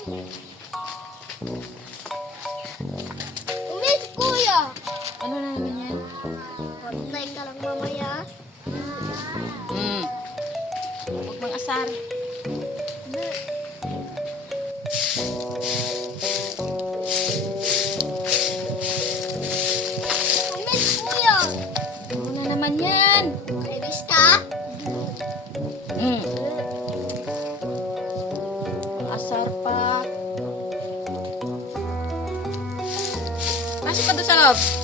Umis, kuya! Ano na naman yan? Pantay ka lang mamaya. Huwag mang-asar. Umis, kuya! Ano na naman yan? Kainis ka? Asar pa. Pasok ka doon sa loob.